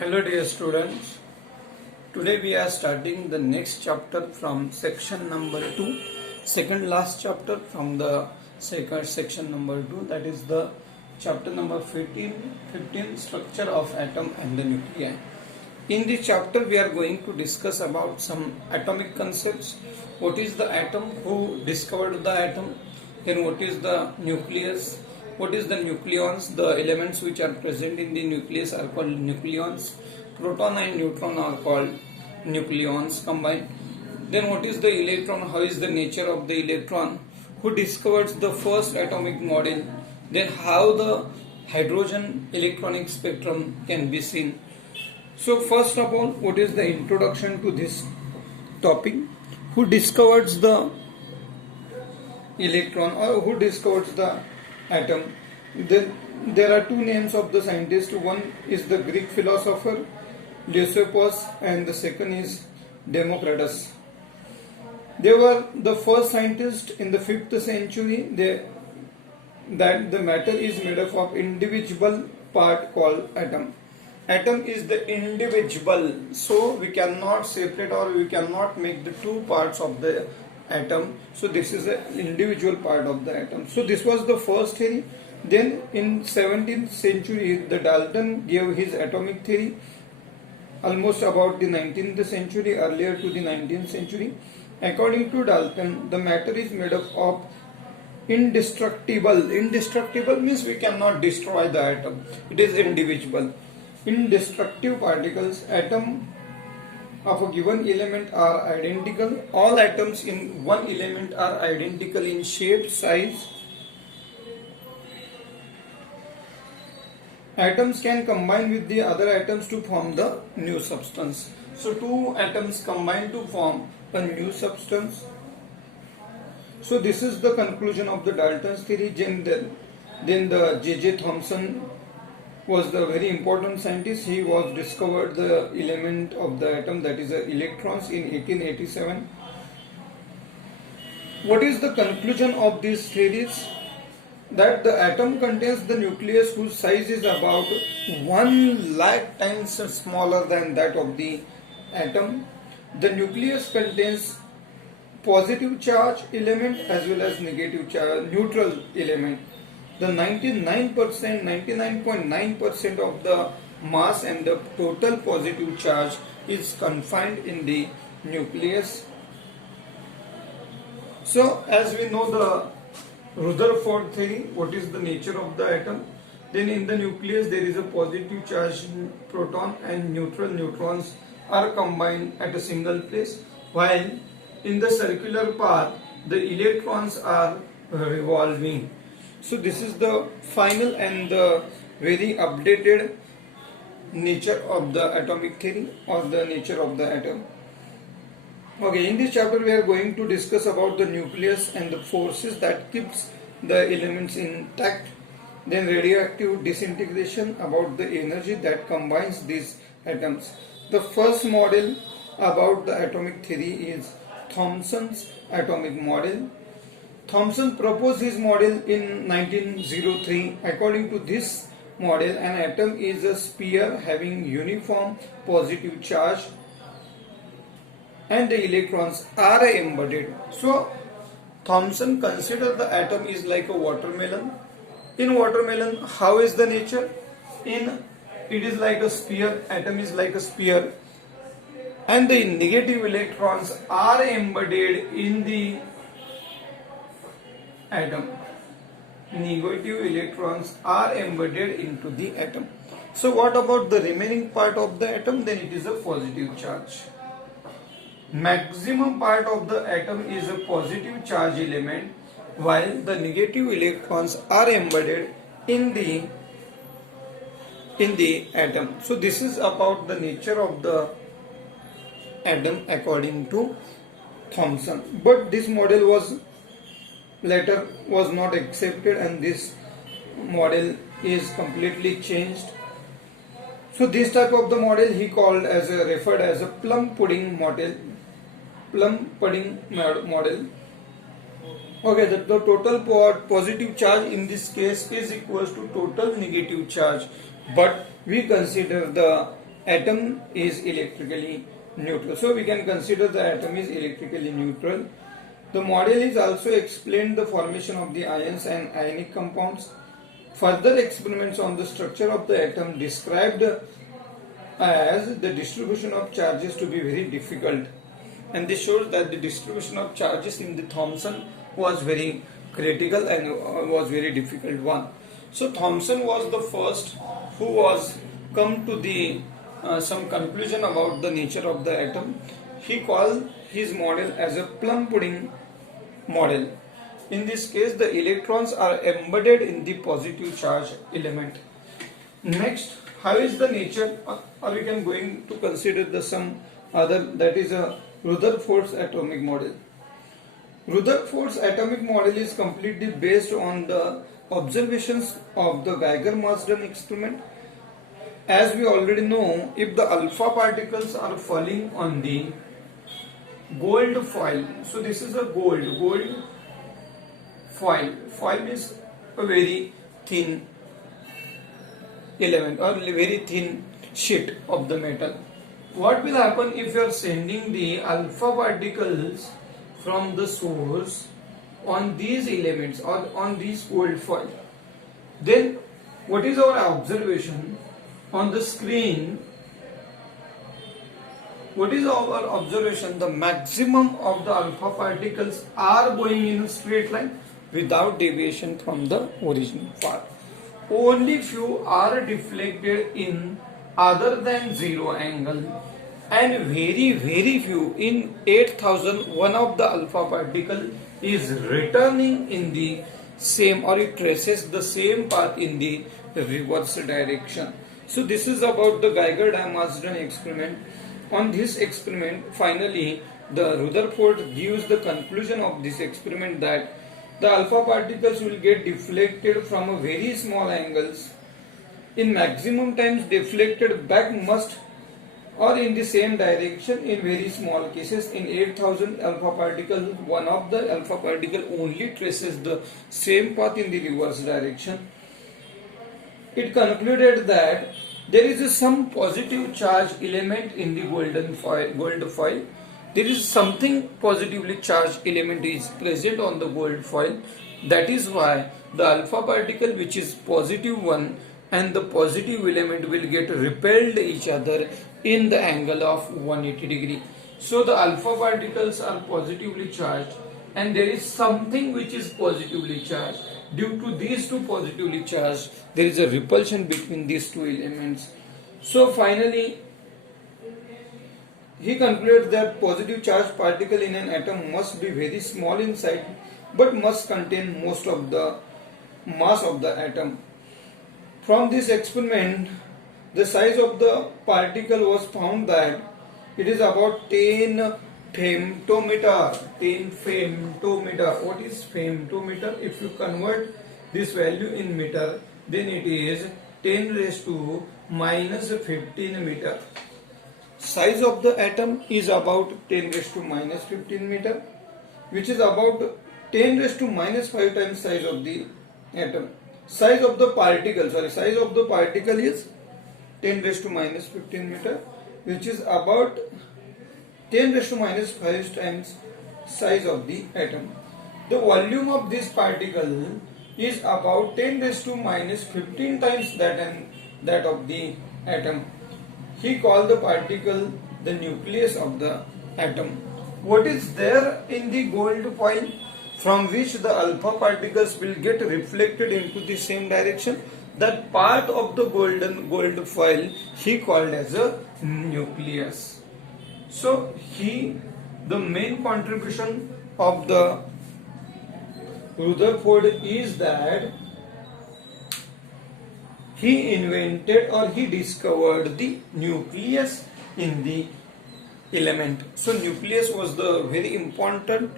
Hello dear students, today we are starting the next chapter from section number 2, second last chapter from the second section number 2, that is the chapter number 15 structure of atom and the nuclei. In this chapter we are going to discuss about some atomic concepts. What is the atom, who discovered the atom, then what is the nucleus, what is the nucleons, the elements which are present in the nucleus are called nucleons, proton and neutron are called nucleons combined. Then what is the electron, how is the nature of the electron, who discovers the first atomic model, then how the hydrogen electronic spectrum can be seen. So first of all, what is the introduction to this topic, who discovers the electron or who discovers the atom. Then there are two names of the scientist. One is the Greek philosopher Leucippus and the second is Democritus. They were the first scientists in the 5th century that the matter is made up of individual part called atom. Atom is the individual, so we cannot separate or we cannot make the two parts of the atom. So this is an individual part of the atom. So this was the first theory. Then in 17th century the Dalton gave his atomic theory, almost about the 19th century, earlier to the 19th century. According to Dalton, the matter is made up of indestructible. Indestructible means we cannot destroy the atom. It is indivisible. Indestructible particles. Atom of a given element are identical. All atoms in one element are identical in shape, size. Atoms can combine with the other atoms to form the new substance. So two atoms combine to form a new substance. So this is the conclusion of the Dalton's theory. Then the J.J. Thomson was the very important scientist. He was discovered the element of the atom, that is the electrons, in 1887. What is the conclusion of these theories? That the atom contains the nucleus whose size is about 1 lakh times smaller than that of the atom. The nucleus contains positive charge element as well as negative charge, neutral element. The 99.9% of the mass and the total positive charge is confined in the nucleus. So as we know the Rutherford theory, what is the nature of the atom? Then in the nucleus there is a positive charged proton and neutral neutrons are combined at a single place, while in the circular path the electrons are revolving. So this is the final and the very updated nature of the atomic theory or the nature of the atom. Okay, in this chapter we are going to discuss about the nucleus and the forces that keeps the elements intact. Then radioactive disintegration, about the energy that combines these atoms. The first model about the atomic theory is Thomson's atomic model. Thomson proposed his model in 1903. According to this model, an atom is a sphere having uniform positive charge and the electrons are embedded. So Thomson considered the atom is like a watermelon. In watermelon, how is the nature? It is like a sphere, atom is like a sphere, and the negative electrons are embedded in the atom. Negative electrons are embedded into the atom. So what about the remaining part of the atom? Then it is a positive charge. Maximum part of the atom is a positive charge element, while the negative electrons are embedded in the atom. So this is about the nature of the atom according to Thomson. But this model was later was not accepted and this model is completely changed. So this type of the model he called as referred as a plum pudding model. Okay, the total positive charge in this case is equals to total negative charge, but we consider the atom is electrically neutral. So we can consider the atom is electrically neutral. The model is also explained the formation of the ions and ionic compounds. Further experiments on the structure of the atom described as the distribution of charges to be very difficult, and this shows that the distribution of charges in the Thomson was very critical and was very difficult one. So Thomson was the first who was come to the some conclusion about the nature of the atom. He called his model as a plum pudding model. In this case, the electrons are embedded in the positive charge element. Next, how is the nature, or we can going to consider the some other, that is a Rutherford's atomic model. Rutherford's atomic model is completely based on the observations of the Geiger-Marsden experiment. As we already know, if the alpha particles are falling on the gold foil, so this is a gold foil. Foil is a very thin element or very thin sheet of the metal. What will happen if you are sending the alpha particles from the source on these elements or on these gold foil? Then what is our observation on the screen? What is our observation? The maximum of the alpha particles are going in a straight line without deviation from the original path. Only few are deflected in other than 0 angle, and very few, in 8000, one of the alpha particle is returning in the same, or it traces the same path in the reverse direction. So this is about the Geiger-Marsden experiment. On this experiment, finally the Rutherford gives the conclusion of this experiment that the alpha particles will get deflected from a very small angles. In maximum times, deflected back must or in the same direction in very small cases. In 8000 alpha particles, one of the alpha particle only traces the same path in the reverse direction. It concluded that there is some positive charge element in the gold foil. There is something positively charged element is present on the gold foil. That is why the alpha particle, which is positive one, and the positive element will get repelled each other in the angle of 180 degree. So the alpha particles are positively charged, and there is something which is positively charged. Due to these two positively charged, there is a repulsion between these two elements. So finally, he concluded that positive charged particle in an atom must be very small in size, but must contain most of the mass of the atom. From this experiment, the size of the particle was found that it is about 10 femtometer. 10 femtometer. What is femtometer? If you convert this value in meter, then it is 10 raised to minus 15 meter. Size of the atom is about 10 raised to minus 15 meter, which is about 10 raised to minus 5 times size of the atom. Size of the particle, size of the particle is 10 raised to minus 15 meter, which is about 10 raised to minus 5 times size of the atom. The volume of this particle is about 10 raised to minus 15 times that of the atom. He called the particle the nucleus of the atom. What is there in the gold foil from which the alpha particles will get reflected into the same direction? That part of the gold foil he called as a nucleus. So the main contribution of the Rutherford is that he invented or he discovered the nucleus in the element. So nucleus was the very important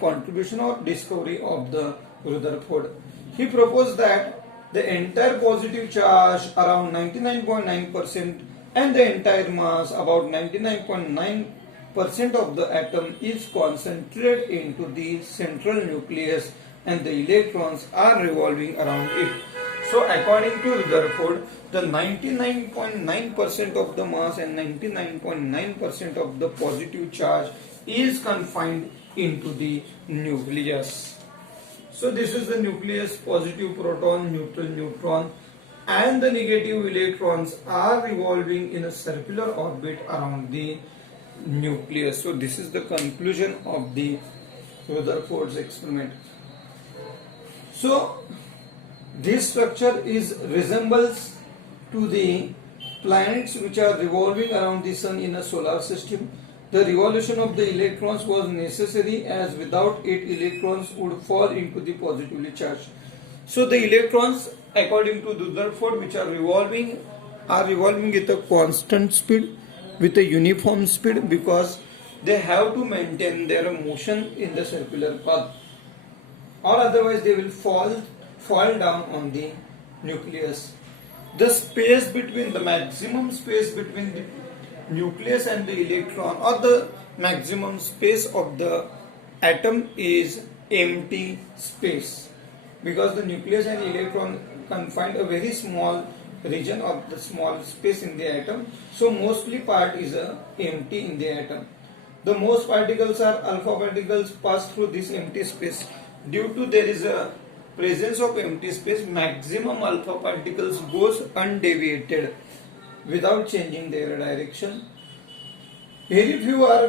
contribution or discovery of the Rutherford. He proposed that the entire positive charge around 99.9% and the entire mass about 99.9% of the atom is concentrated into the central nucleus, and the electrons are revolving around it. So according to Rutherford, the 99.9% of the mass and 99.9% of the positive charge is confined into the nucleus. So this is the nucleus, positive proton, neutral neutron, and the negative electrons are revolving in a circular orbit around the nucleus. So this is the conclusion of the Rutherford's experiment. So this structure resembles to the planets which are revolving around the sun in a solar system. The revolution of the electrons was necessary, as without it electrons would fall into the positively charged. So the electrons, according to Rutherford, which are revolving with a constant speed, with a uniform speed, because they have to maintain their motion in the circular path, or otherwise they will fall down on the nucleus. The space between the maximum space between the nucleus and the electron, or the maximum space of the atom, is empty space, because the nucleus and electron confine a very small region of the small space in the atom. So mostly part is empty in the atom. The most particles are alpha particles pass through this empty space. Due to there is a presence of empty space, maximum alpha particles goes undeviated without changing their direction. Very few are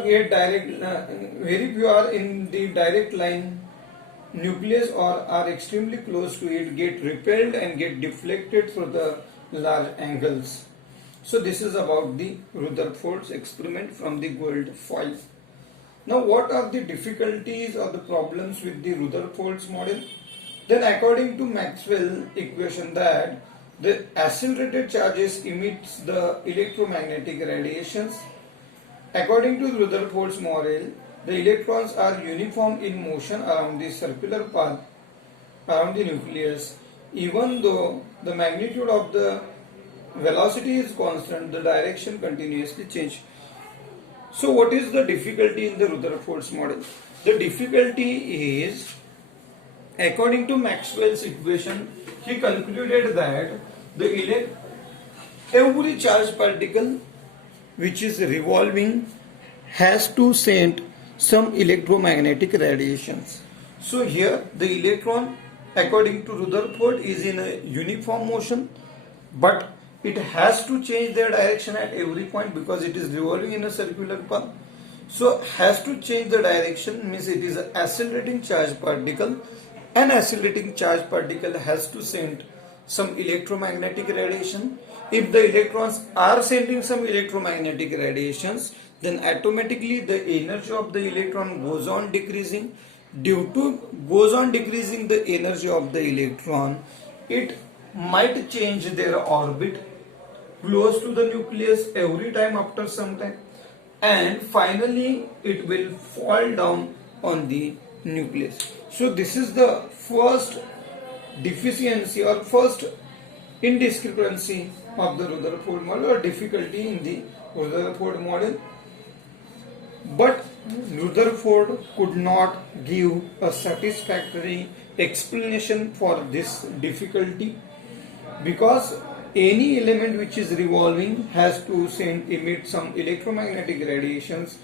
in the direct line nucleus, or are extremely close to it, get repelled and get deflected through the large angles. So this is about the Rutherford's experiment from the Gould foil. Now what are the difficulties or the problems with the Rutherford's model? Then according to Maxwell equation, that the accelerated charges emits the electromagnetic radiations. According to Rutherford's model, the electrons are uniform in motion around the circular path around the nucleus. Even though the magnitude of the velocity is constant, the direction continuously changes. So what is the difficulty in the Rutherford's model? The difficulty is, according to Maxwell's equation, he concluded that every charged particle which is revolving has to send some electromagnetic radiations. So here the electron, according to Rutherford, is in a uniform motion, but it has to change their direction at every point because it is revolving in a circular path. So has to change the direction means it is an accelerating charged particle. An accelerating charged particle has to send some electromagnetic radiation. If the electrons are sending some electromagnetic radiations, then automatically the energy of the electron goes on decreasing. Due to goes on decreasing the energy of the electron, it might change their orbit close to the nucleus every time after some time, and finally it will fall down on the nucleus. So this is the first deficiency or first indiscrepancy of the Rutherford model, or difficulty in the Rutherford model. But Rutherford could not give a satisfactory explanation for this difficulty, because any element which is revolving has to emit some electromagnetic radiations.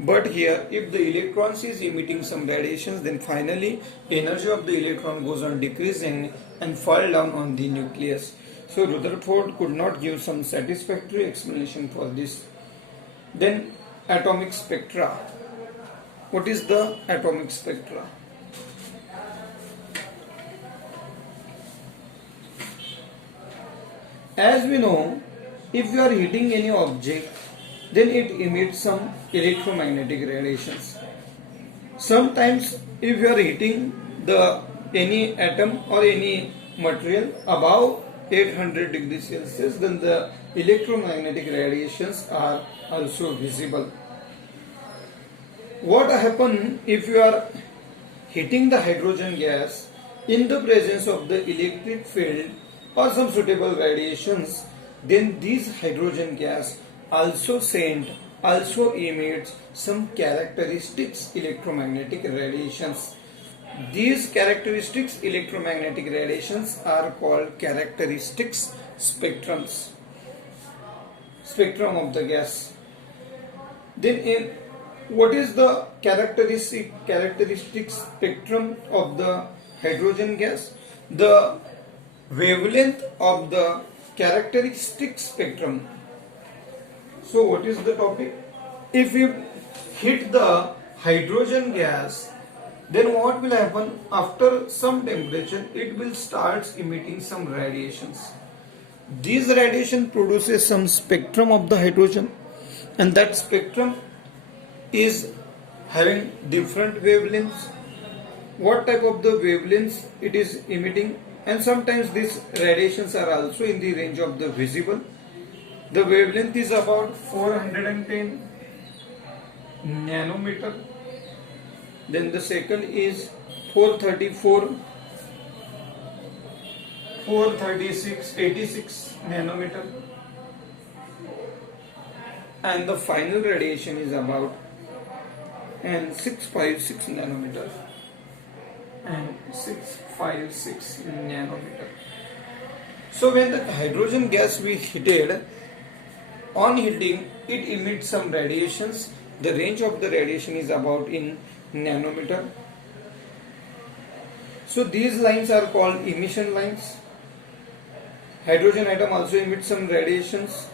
But here, if the electrons is emitting some radiations, then finally energy of the electron goes on decreasing and fall down on the nucleus. So Rutherford could not give some satisfactory explanation for this. Then atomic spectra. What is the atomic spectra? As we know, if you are hitting any object, then it emits some electromagnetic radiations. Sometimes if you are hitting any atom or any material above 800 degrees Celsius, then the electromagnetic radiations are also visible. What happens if you are hitting the hydrogen gas in the presence of the electric field or some suitable radiations? Then these hydrogen gas also emits some characteristics electromagnetic radiations. These characteristics electromagnetic radiations are called characteristics spectrums. Spectrum of the gas. Then what is the characteristic spectrum of the hydrogen gas? The wavelength of the characteristic spectrum. So what is the topic? If you hit the hydrogen gas, then what will happen? After some temperature, it will start emitting some radiations. These radiation produces some spectrum of the hydrogen, and that spectrum is having different wavelengths. What type of the wavelengths it is emitting, and sometimes these radiations are also in the range of the visible. The wavelength is about 410 nanometer. Then the second is 86 nanometer, and the final radiation is about 656 nanometer and 656 nanometer. So when the hydrogen gas we heated, on heating it emits some radiations. The range of the radiation is about in nanometer. So these lines are called emission lines. Hydrogen atom also emits some radiations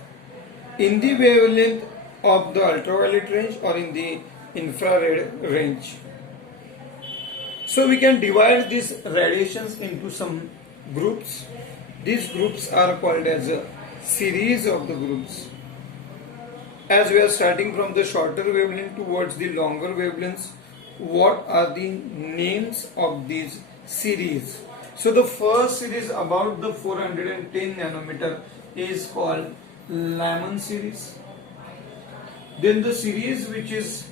in the wavelength of the ultraviolet range or in the infrared range. So we can divide these radiations into some groups. These groups are called as a series of the groups. As we are starting from the shorter wavelength towards the longer wavelengths, what are the names of these series? So the first series about the 410 nanometer is called Lyman series. Then the series which is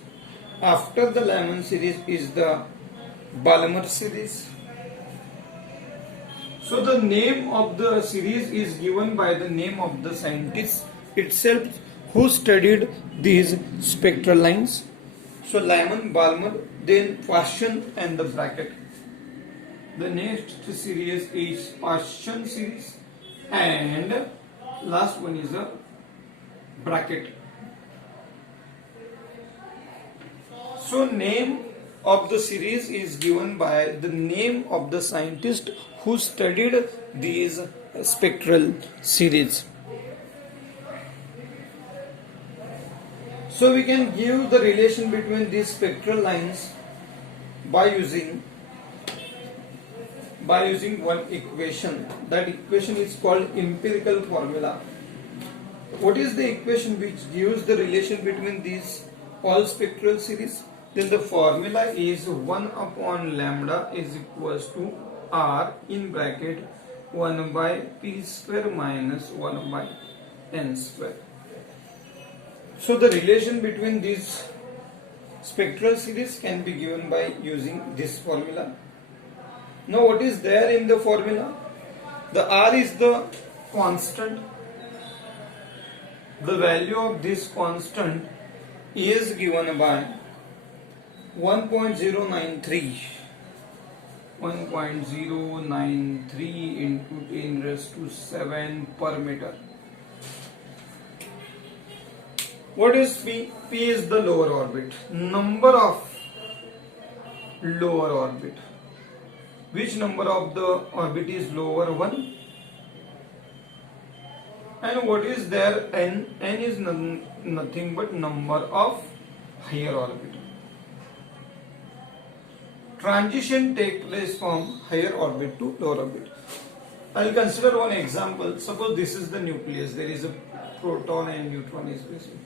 after the Lyman series is the Balmer series. So the name of the series is given by the name of the scientist itself who studied these spectral lines. So Lyman, Balmer, then Paschen and the Brackett. The next series is Paschen series, and last one is a Brackett. So name of the series is given by the name of the scientist who studied these spectral series. So we can give the relation between these spectral lines by using one equation. That equation is called empirical formula. What is the equation which gives the relation between these all spectral series? Then the formula is 1 upon lambda is equals to R in bracket 1 by P square minus 1 by N square. So the relation between these spectral series can be given by using this formula. Now what is there in the formula? The R is the constant. The value of this constant is given by 1.093 into 10 raised to 7 per meter. What is P? P is the lower orbit. Number of lower orbit. Which number of the orbit is lower? 1. And what is there? N. N is nothing but number of higher orbit. Transition take place from higher orbit to lower orbit. I will consider one example. Suppose this is the nucleus. There is a proton and neutron is present.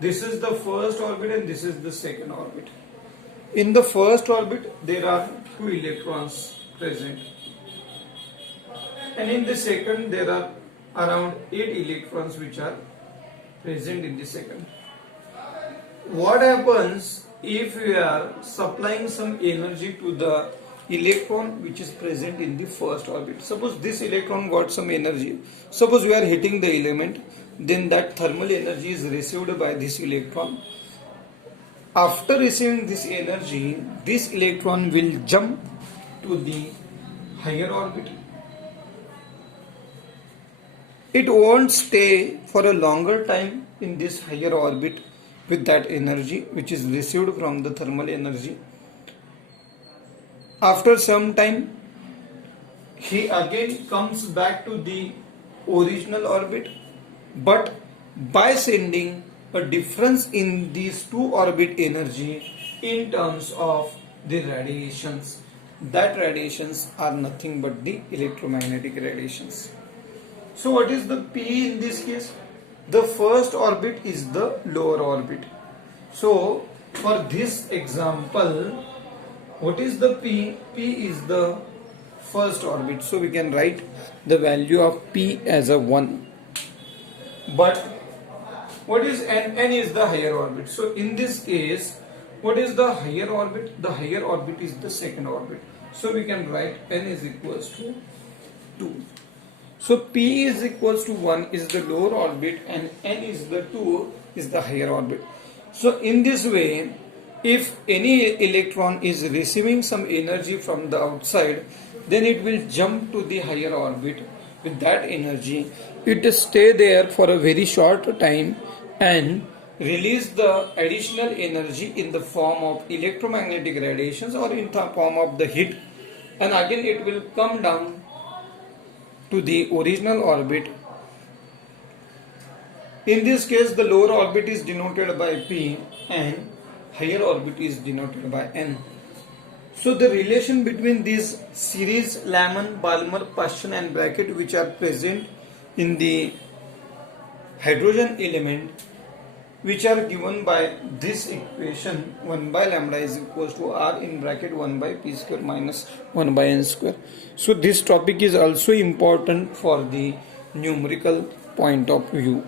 This is the first orbit and this is the second orbit. In the first orbit, there are 2 electrons present. And in the second, there are around 8 electrons which are present in the second. What happens if we are supplying some energy to the electron which is present in the first orbit? Suppose this electron got some energy. Suppose we are hitting the element, then that thermal energy is received by this electron. After receiving this energy, this electron will jump to the higher orbit. It won't stay for a longer time in this higher orbit with that energy which is received from the thermal energy. After some time, he again comes back to the original orbit, but by sending a difference in these two orbit energy in terms of the radiations. That radiations are nothing but the electromagnetic radiations. So what is the P in this case? The first orbit is the lower orbit. So for this example, what is the P? P is the first orbit. So we can write the value of P as a 1. But what is N? N is the higher orbit. So in this case, what is the higher orbit? The higher orbit is the second orbit. So we can write N is equals to 2. So P is equals to 1 is the lower orbit and N is the 2 is the higher orbit. So in this way, if any electron is receiving some energy from the outside, then it will jump to the higher orbit with that energy. It stay there for a very short time and release the additional energy in the form of electromagnetic radiations or in the form of the heat, and again it will come down to the original orbit. In this case, the lower orbit is denoted by P and higher orbit is denoted by N. So the relation between these series Lyman, Balmer, Paschen and bracket which are present in the hydrogen element, which are given by this equation, 1 by lambda is equals to R in bracket 1 by P square minus 1 by N square. So this topic is also important for the numerical point of view.